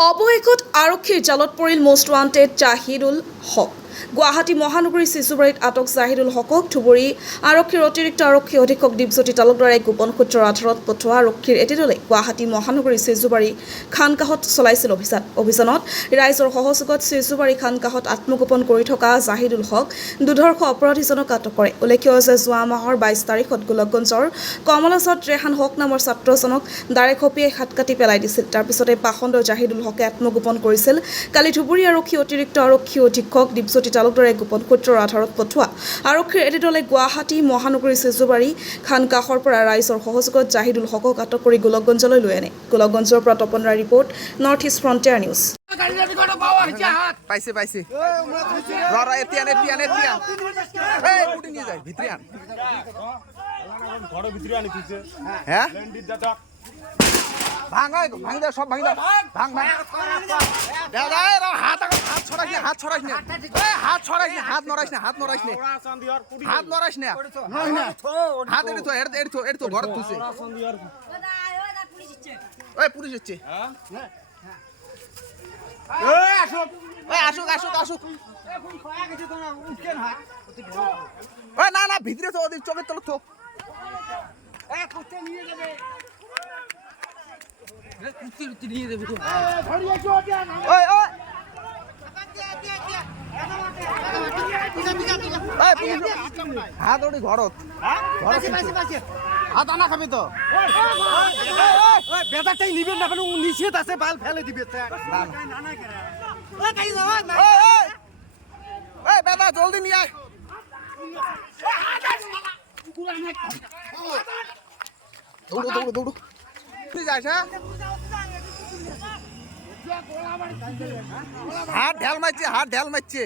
অৱশেষত আৰক্ষীৰ জালত পৰিল মষ্ট ৱান্টেড জাহিদুল হক। গুৱাহাটী মহানগৰীৰ চিচুবাৰীত আটক জাহিদুল হকক ধুবুৰী আৰক্ষীৰ অতিৰিক্ত আৰক্ষী অধীক্ষক দীপজ্যোতি তালুকদাৰে গোপন সূত্ৰৰ আধাৰত পঠোৱা আৰক্ষীৰ এটি দলে গুৱাহাটী মহানগৰীৰ চিচুবাৰী খানকাহত চলাইছিল অভিযানত ৰাইজৰ সহযোগত চিচুবাৰী খানকাহত আত্মগোপন কৰি থকা জাহিদুল হক দুধৰ্ষ অপৰাধীজনক আটক কৰে। উল্লেখ্য যে যোৱা মাহৰ 22 তাৰিখত গোলকগঞ্জৰ কমলাচত ৰেহান হক নামৰ ছাত্ৰজনক দাৰে খপিয়াই হাত কাটি পেলাই দিছিল। তাৰ পিছতে পাখণ্ড জাহিদুল হকে আত্মগোপন কৰিছিল। কালি ধুবুৰী আৰক্ষী অতিৰিক্ত আৰক্ষী অধীক্ষক দীপজ্যোতি তালুকদাৰে গোপন সূত্ৰৰ আধাৰত পঠোৱা আৰক্ষীৰ এটি দলে গুৱাহাটী মহানগৰীৰ চিচুবাৰী খানকাহৰ পৰা ৰাইজৰ সহযোগত জাহিদুল হকক আটক কৰি গোলকগঞ্জলৈ লৈ আনে। গোলকগঞ্জৰ পৰা তপনৰা ৰিপৰ্ট, নৰ্থ ইষ্ট ফ্ৰণ্টিয়াৰ নিউজ। পাইছে ভাঙি দে সব ভাঙি দে ভাঙ হাত ছড়াইস না হাত এড়ি তো ঘর তুইছে ওই পুলিশ হচ্ছে আসুক না ভিতরে তো ওদের চোখের তলে তো হাত ওটি ঘরত হাত আনা খাবি তো বেদারটাই নিবেন না কেন নিষেধ আছে বাল ফেলে দিবে বেদা জলদি নিয়ে আয় দৌড়ো তুই যাস হাত ঢেল মারছে